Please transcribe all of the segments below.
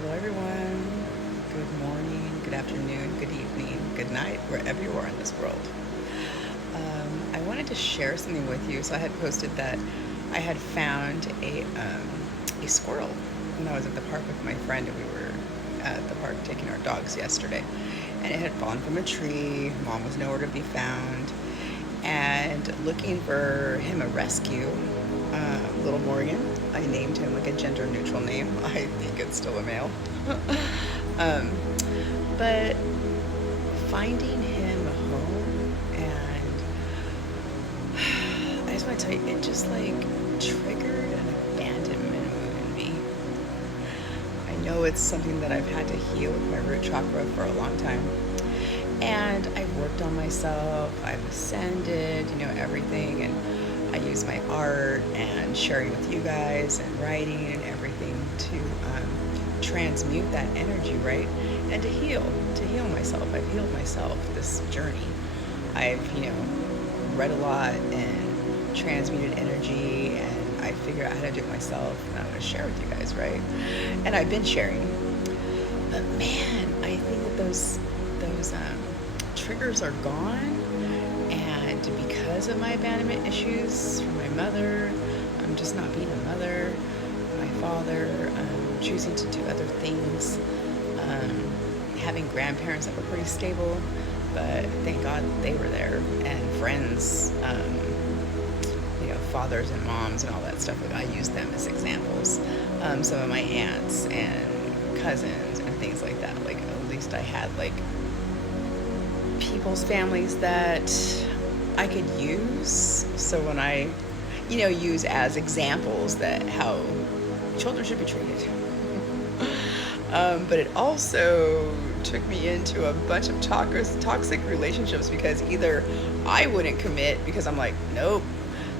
Hello, everyone. Good morning, good afternoon, good evening, good night, wherever you are in this world. I wanted to share something with you. So I had posted that I had found a squirrel when I was at the park with my friend, and we were at the park taking our dogs yesterday. And it had fallen from a tree. Mom was nowhere to be found. And looking for him a rescue, little Morgan. I named him like a gender neutral name. I think it's still a male. um, but finding him a home, and I just want to tell you, it just like triggered an abandonment mood in me. I know it's something that I've had to heal with my root chakra for a long time. And I've worked on myself, I've ascended, everything. And I use my art and sharing with you guys and writing and everything to transmute that energy, right? And to heal myself. I've healed myself this journey. I've, read a lot and transmuted energy, and I figured out how to do it myself, and I'm going to share with you guys, right? And I've been sharing. But man, I think that those triggers are gone, and because of my abandonment issues from my mother, I'm just not being a mother, my father, choosing to do other things, having grandparents that were pretty stable, but thank God they were there, and friends, fathers and moms and all that stuff. Like, I use them as examples. Some of my aunts and cousins and things like that. Like, at least I had like people's families that I could use. So when I, use as examples that how children should be treated. But it also took me into a bunch of toxic relationships, because either I wouldn't commit because I'm like, nope.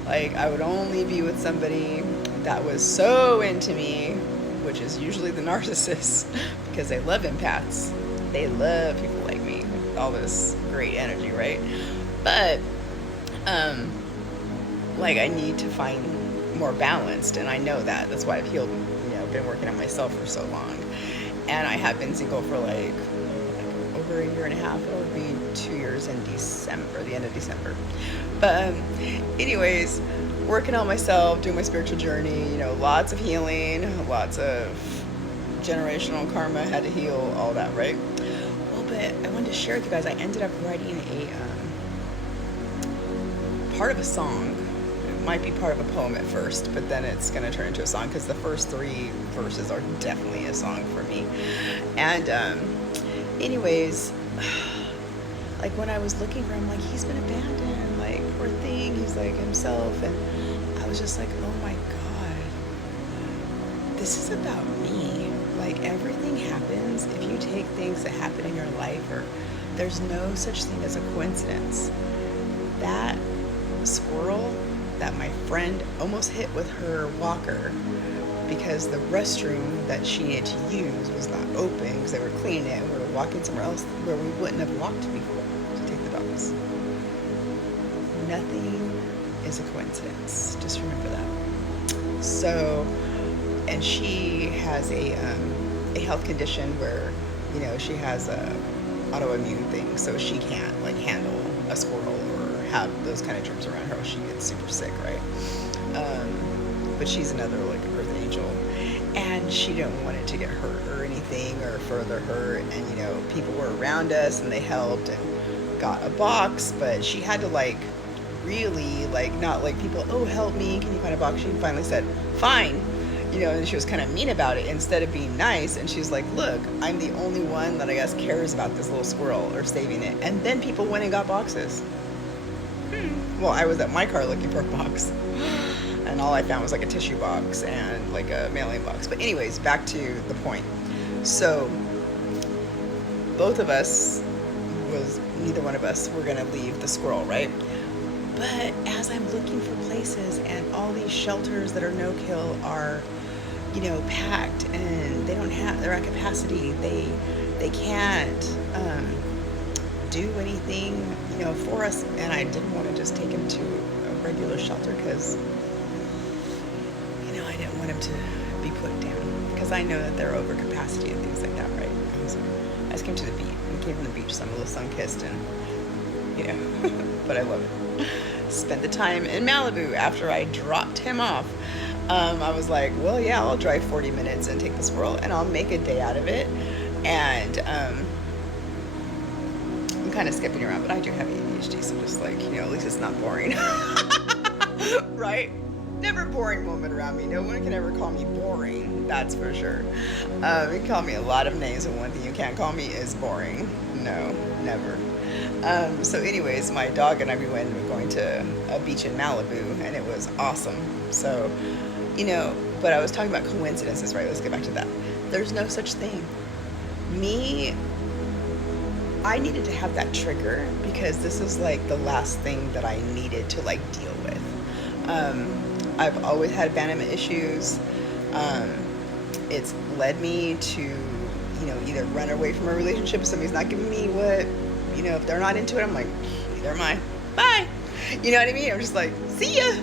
Like, I would only be with somebody that was so into me, which is usually the narcissist, because they love empaths. They love people like me, all this great energy, right? But like, I need to find more balanced, and I know that. That's why I've healed, been working on myself for so long. And I have been single for like over a year and a half. It'll be 2 years in December, the end of December. But anyways, working on myself, doing my spiritual journey, lots of healing, lots of generational karma had to heal, all that, right? Well, but I wanted to share with you guys, I ended up writing a part of a song. It might be part of a poem at first, but then it's going to turn into a song, because the first 3 verses are definitely a song for me. And anyways, like, when I was looking for him, like, he's been abandoned, like, poor thing, he's like himself. And I was just like, oh my God, this is about me. Like, everything happens if you take things that happen in your life, or there's no such thing as a coincidence. That squirrel that my friend almost hit with her walker, because the restroom that she needed to use was not open because they were cleaning it, and we were walking somewhere else where we wouldn't have walked before to take the dogs. Nothing is a coincidence. Just remember that. So, and she has a health condition where, she has a autoimmune thing, so she can't like handle a squirrel or have those kind of germs around her. She gets super sick, right? But she's another like earth angel, and she didn't want it to get hurt or anything or further hurt. And people were around us and they helped and got a box, but she had to like really like not like people, oh, help me, can you find a box? She finally said fine, and she was kind of mean about it instead of being nice. And she's like, look, I'm the only one that I guess cares about this little squirrel or saving it. And then people went and got boxes. Well, I was at my car looking for a box, and all I found was like a tissue box and like a mailing box. But anyways, back to the point. So both of us neither one of us were gonna leave the squirrel, right? But as I'm looking for places, and all these shelters that are no-kill are, packed, and they're at capacity. They can't do anything, for us. And I didn't want to just take him to a regular shelter, because, I didn't want him to be put down, because because I know that they're over capacity and things like that, right? So I just came to the beach. We came from the beach, so I'm a little sun-kissed, and, you know, but I love it. Spent the time in Malibu after I dropped him off. I was like, well, yeah, I'll drive 40 minutes and take the squirrel, and I'll make a day out of it. And I'm kind of skipping around, but I do have ADHD, so I'm just like, you know, at least it's not boring. Right? Never boring moment around me. No one can ever call me boring, that's for sure. You can call me a lot of names, and one thing you can't call me is boring. No, never. So anyways, my dog and I, we went going to a beach in Malibu, and it was awesome. So, you know, but I was talking about coincidences, right? Let's get back to that. There's no such thing. Me, I needed to have that trigger because this is like the last thing that I needed to like deal with. I've always had abandonment issues. It's led me to, you know, either run away from a relationship if somebody's not giving me what, you know, if they're not into it, I'm like, never mind, bye. You know what I mean? I'm just like, see ya.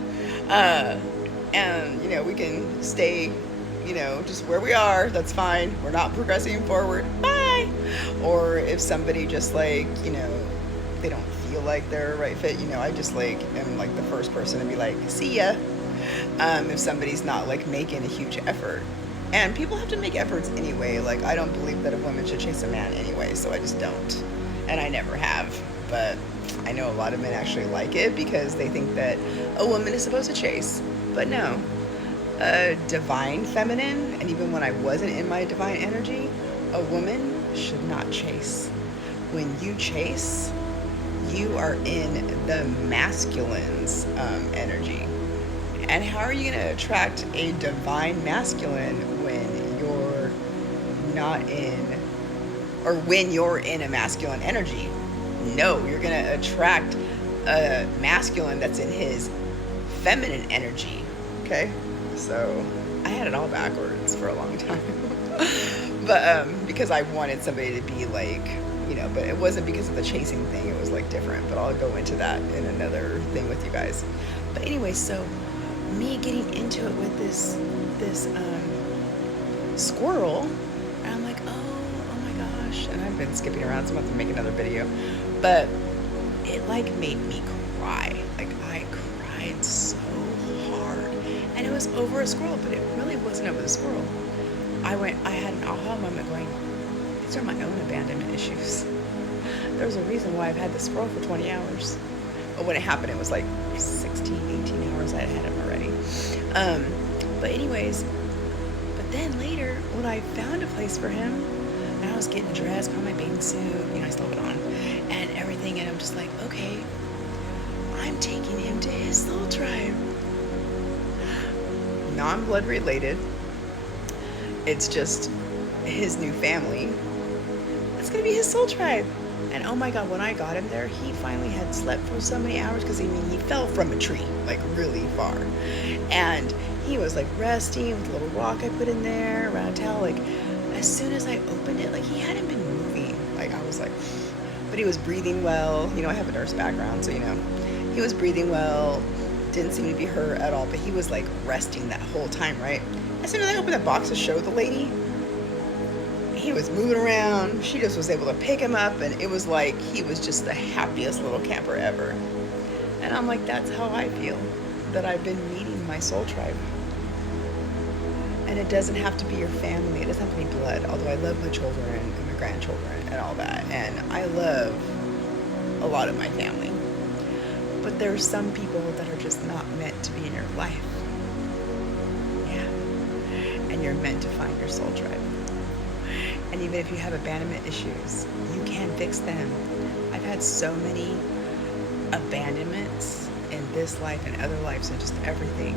And, you know, we can stay, you know, just where we are, that's fine. We're not progressing forward, bye. Or if somebody just like, you know, they don't feel like they're a right fit, you know, I just like am like the first person to be like, see ya. If somebody's not like making a huge effort. And people have to make efforts anyway. Like, I don't believe that a woman should chase a man anyway, so I just don't. And I never have. But I know a lot of men actually like it because they think that a woman is supposed to chase. But no. A divine feminine, and even when I wasn't in my divine energy, a woman should not chase. When you chase, you are in the masculine's energy. And how are you going to attract a divine masculine when you're not in, or when you're in a masculine energy? No, you're going to attract a masculine that's in his feminine energy. Okay? So I had it all backwards for a long time. But because I wanted somebody to be like, you know, but it wasn't because of the chasing thing. It was like different. But I'll go into that in another thing with you guys. But anyway, so me getting into it with this squirrel, and I'm like, oh my gosh. And I've been skipping around, so I'm about to make another video. But it like made me cry. Like, I cried so hard. And it was over a squirrel, but it really wasn't over the squirrel. I had an aha moment going, these are my own abandonment issues. There's a reason why I've had the squirrel for 20 hours. But when it happened, it was like 16, 18 hours I had him already. But anyways, but then later, when I found a place for him, and I was getting dressed, put on my bathing suit, you know, I still have it on, and everything, and I'm just like, okay, I'm taking him to his soul tribe. Non-blood related. It's just his new family. It's gonna be his soul tribe. And oh my God, when I got him there, he finally had slept for so many hours because he fell from a tree, like really far. And he was like resting with a little rock I put in there around a towel. Like, as soon as I opened it, like, he hadn't been moving. Like, I was like, but he was breathing well. You know, I have a nurse background, so, you know, he was breathing well. Didn't seem to be hurt at all, but he was like resting that whole time, right? As soon as I opened the box to show the lady, he was moving around. She just was able to pick him up, and it was like he was just the happiest little camper ever. And I'm like, that's how I feel, that I've been meeting my soul tribe. And it doesn't have to be your family. It doesn't have to be blood, although I love my children and my grandchildren and all that. And I love a lot of my family. But there's some people that are just not meant to be in your life. Yeah. And you're meant to find your soul tribe. And even if you have abandonment issues, you can fix them. I've had so many abandonments in this life and other lives and just everything.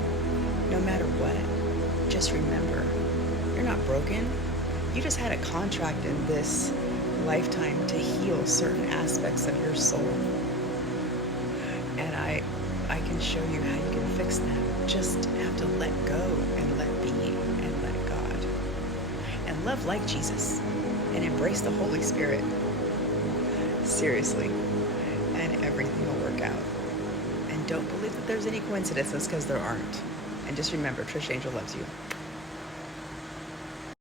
No matter what, just remember, you're not broken. You just had a contract in this lifetime to heal certain aspects of your soul. And I can show you how you can fix them. Just have to let go and let be and let God. And love like Jesus. And embrace the Holy Spirit. Seriously. And everything will work out. And don't believe that there's any coincidences, because there aren't. And just remember, Trish Angel loves you.